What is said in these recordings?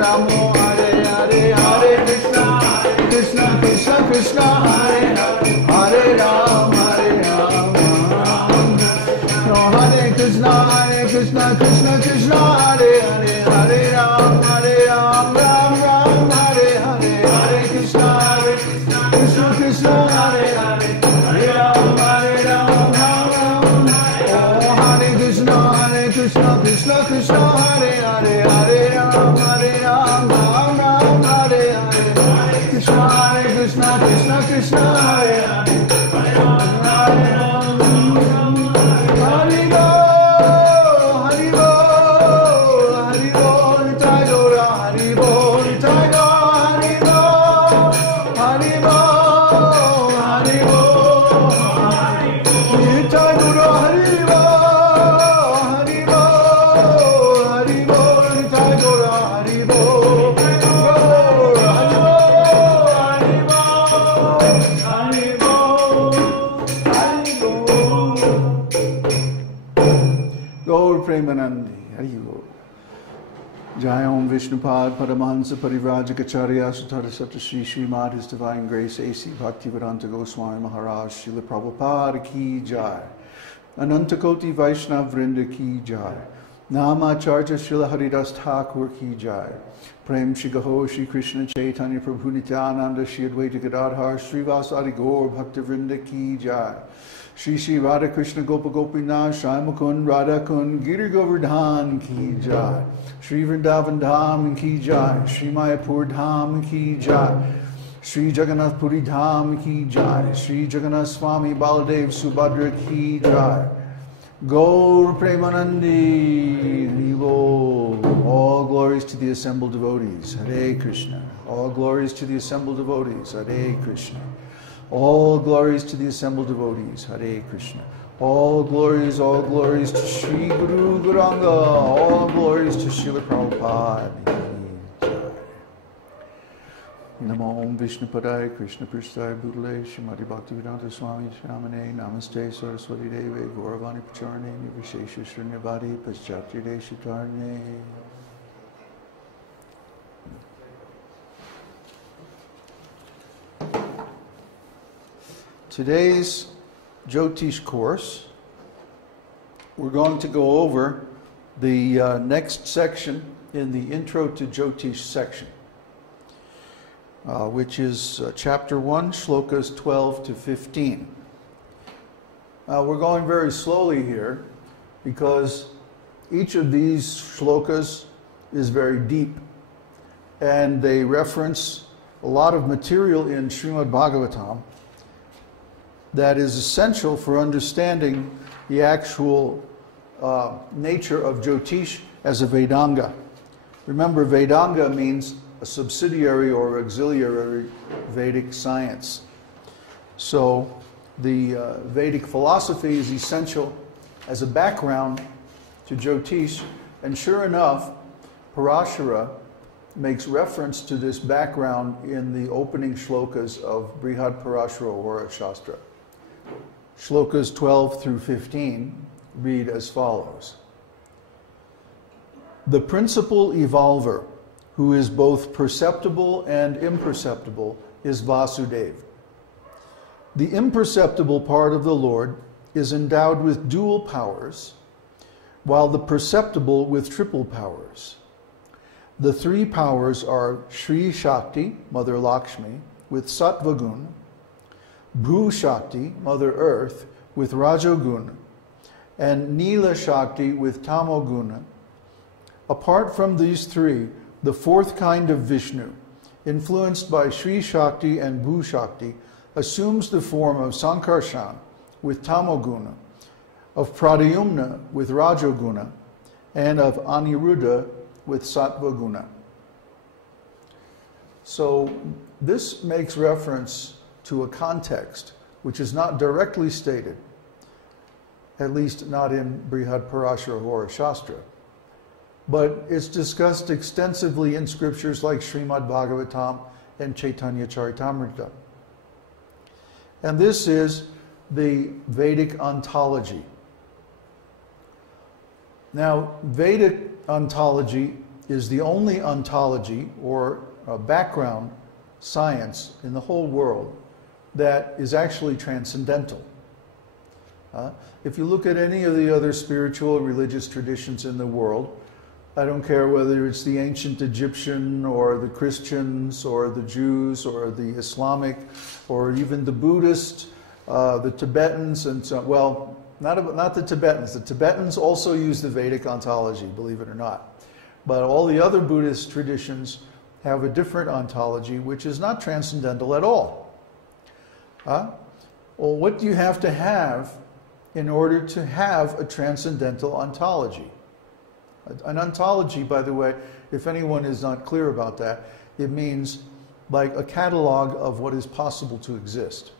Ramo, Hare Hare, Hare Krishna, Krishna Krishna, Krishna Hare Hare, Hare Ram, Hare Ram, Hare Krishna, Krishna Krishna, Hare Hare, Hare Ram, Hare Ram, Ram Ram, Hare Hare, Hare Krishna, Krishna Krishna, Hare Hare, Hare Ram, Hare Ram, Ram Ram, Hare Krishna, Krishna Krishna, Hare Hare, Hare Ram, Hare Ram, Ram Ram, Hare Hare, Hare Krishna, Krishna Krishna, Hare Hare, Hare Ram, Hare Ram, Hare Ram. Premanandi, Haribo. Jai Om Vishnupad Paramahansa Parivrajacacharya Sutara Sata Shri Srimad His Divine Grace A.C. Bhaktivedanta Goswami Maharaj Srila Prabhupada Ki Jai. Anantakoti Vaishnav Vrinda Ki Jai. Namacharya Srila Haridas Thakur Ki Jai. Prem Shri Gaho Shri Krishna Chaitanya Prabhu Nityananda Shri Advaita Gadadhar Srivasadi Gaur Bhakta Vrinda Ki Jai. Shri Shri Radha Krishna Gopa Gopinath Shai Mukund Radha Kund Giri Govardhan Ki Jai. Shri Vrindavan Dham Ki Jai. Shri Mayapur Dham Ki Jai. Shri Jagannath Puri Dham Ki Jai. Shri Jagannath Swami Baladev Subhadra Ki Jai. Gaur Premanandi Haribo. All glories to the assembled devotees. Hare Krishna. All glories to the assembled devotees. Hare Krishna. All glories to the assembled devotees. Hare Krishna. All glories to Sri Guru Gauranga. All glories to Srila Prabhupada. Namo Om Vishnupadaya Krishna Prishthaya Bhutale Srimati Bhaktivedanta Swami Shamane Namaste Saraswati Deve Gauravani Pacharne Nivishesha Shunyavadi Paschatya Deshitarne. Today's Jyotish course, we're going to go over the next section in the Intro to Jyotish section, which is chapter 1, shlokas 12 to 15. We're going very slowly here because each of these shlokas is very deep and they reference a lot of material in Srimad Bhagavatam that is essential for understanding the actual nature of Jyotish as a Vedanga. Remember, Vedanga means a subsidiary or auxiliary Vedic science. So the Vedic philosophy is essential as a background to Jyotish, and sure enough, Parashara makes reference to this background in the opening shlokas of Brihad Parashara Hora Shastra. Shlokas 12 through 15 read as follows. The principal evolver, who is both perceptible and imperceptible, is Vasudeva. The imperceptible part of the Lord is endowed with dual powers, while the perceptible with triple powers. The three powers are Shri Shakti, Mother Lakshmi, with Sattva Guna, Bhu Shakti, Mother Earth, with Rajoguna, and Nila Shakti with Tamoguna. Apart from these three, the fourth kind of Vishnu, influenced by Shri Shakti and Bhu Shakti, assumes the form of Sankarshan with Tamoguna, of Pradyumna with Rajoguna, and of Aniruddha with Sattva Guna. So this makes reference to a context which is not directly stated, at least not in Brihad Parashara Hora Shastra, but it's discussed extensively in scriptures like Srimad Bhagavatam and Chaitanya Charitamrita. And this is the Vedic ontology. Now, Vedic ontology is the only ontology or background science in the whole world that is actually transcendental. If you look at any of the other spiritual and religious traditions in the world, I don't care whether it's the ancient Egyptian or the Christians or the Jews or the Islamic or even the Buddhist, the Tibetans and so on. Well, not the Tibetans. The Tibetans also use the Vedic ontology, believe it or not. But all the other Buddhist traditions have a different ontology, which is not transcendental at all. Well, what do you have to have in order to have a transcendental ontology? An ontology, by the way, if anyone is not clear about that, it means like a catalog of what is possible to exist.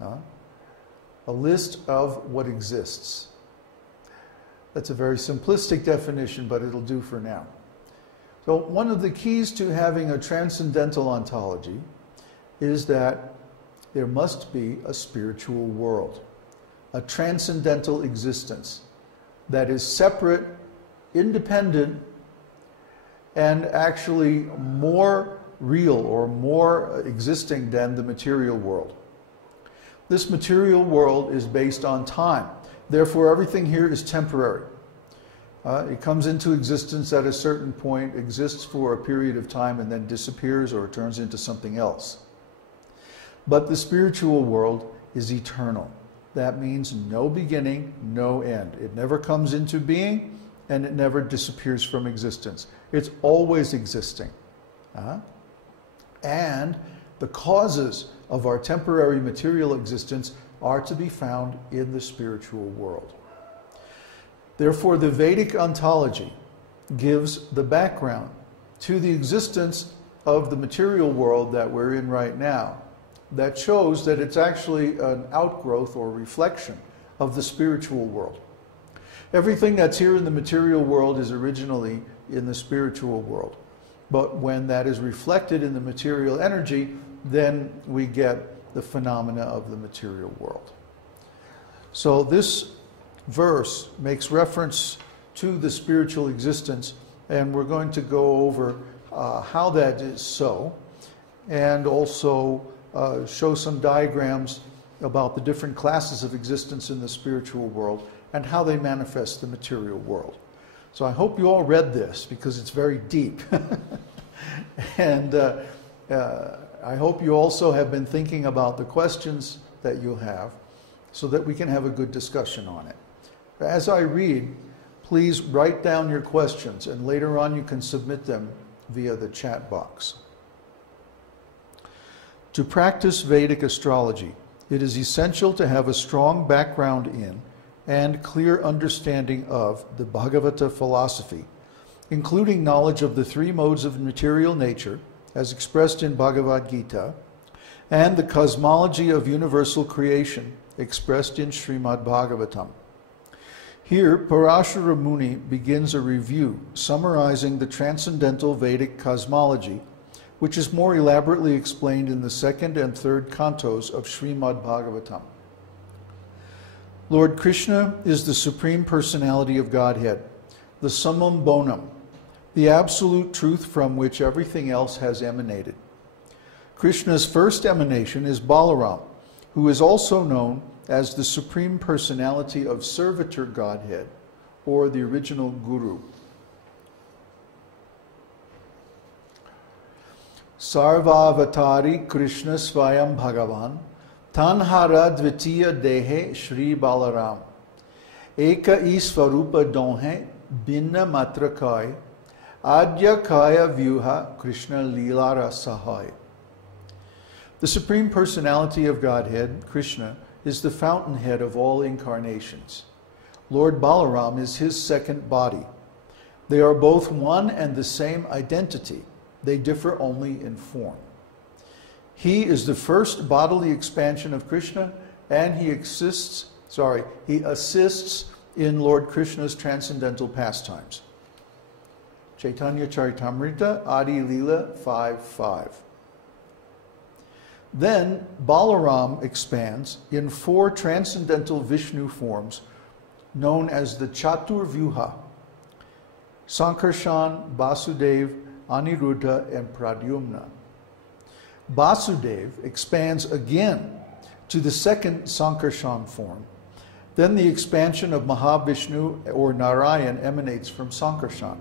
A list of what exists. That's a very simplistic definition, but it'll do for now. So one of the keys to having a transcendental ontology is that there must be a spiritual world, a transcendental existence that is separate, independent, and actually more real or more existing than the material world. This material world is based on time. Therefore, everything here is temporary. It comes into existence at a certain point, exists for a period of time, and then disappears or turns into something else. But the spiritual world is eternal. That means no beginning, no end. It never comes into being, and it never disappears from existence. It's always existing. And the causes of our temporary material existence are to be found in the spiritual world. Therefore, the Vedic ontology gives the background to the existence of the material world that we're in right now, that shows that it's actually an outgrowth or reflection of the spiritual world. Everything that's here in the material world is originally in the spiritual world. But when that is reflected in the material energy, then we get the phenomena of the material world. So this verse makes reference to the spiritual existence, and we're going to go over how that is so, and also show some diagrams about the different classes of existence in the spiritual world and how they manifest the material world. So I hope you all read this because it's very deep. And I hope you also have been thinking about the questions that you'll have so that we can have a good discussion on it. As I read, please write down your questions, and later on you can submit them via the chat box. To practice Vedic astrology, it is essential to have a strong background in and clear understanding of the Bhagavata philosophy, including knowledge of the three modes of material nature, as expressed in Bhagavad Gita, and the cosmology of universal creation, expressed in Srimad Bhagavatam. Here, Parashara Muni begins a review summarizing the transcendental Vedic cosmology, which is more elaborately explained in the second and third cantos of Srimad Bhagavatam. Lord Krishna is the Supreme Personality of Godhead, the summum bonum, the absolute truth from which everything else has emanated. Krishna's first emanation is Balaram, who is also known as the Supreme Personality of Servitor Godhead, or the original Guru. Sarvavatari Krishna Swayam Bhagavan, Tanhara Dvitiya Dehe Shri Balaram, Eka Isvarupa Donhe, Binna Matrakai, Adya Kaya Vyuha Krishna Leelara Sahai. The Supreme Personality of Godhead, Krishna, is the fountainhead of all incarnations. Lord Balaram is his second body. They are both one and the same identity. They differ only in form. He is the first bodily expansion of Krishna, and he assists in Lord Krishna's transcendental pastimes. Chaitanya Charitamrita, Adi Leela 5:5. Then Balaram expands in 4 transcendental Vishnu forms known as the Chatur Vyuha. Sankarshan, Vasudev, Aniruddha, and Pradyumna. Vasudev expands again to the second Sankarshan form. Then the expansion of Mahavishnu or Narayan emanates from Sankarshan.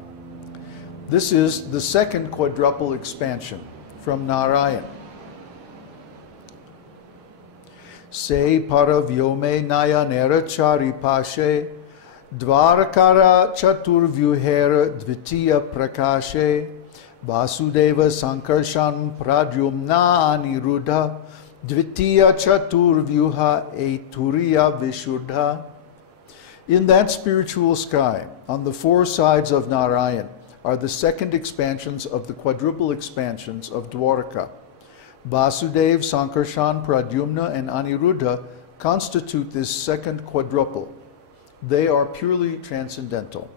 This is the second quadruple expansion from Narayan. Se paravyome nayanera charipashe dvarakara chaturvyuhera dvitiya prakashe Vasudeva Sankarshan Pradyumna Aniruddha Dvitiya Chaturvyuha Eturiya Vishuddha. In that spiritual sky, on the four sides of Narayan, are the second expansions of the quadruple expansions of Dwaraka. Vasudev, Sankarshan, Pradyumna, and Aniruddha constitute this second quadruple. They are purely transcendental.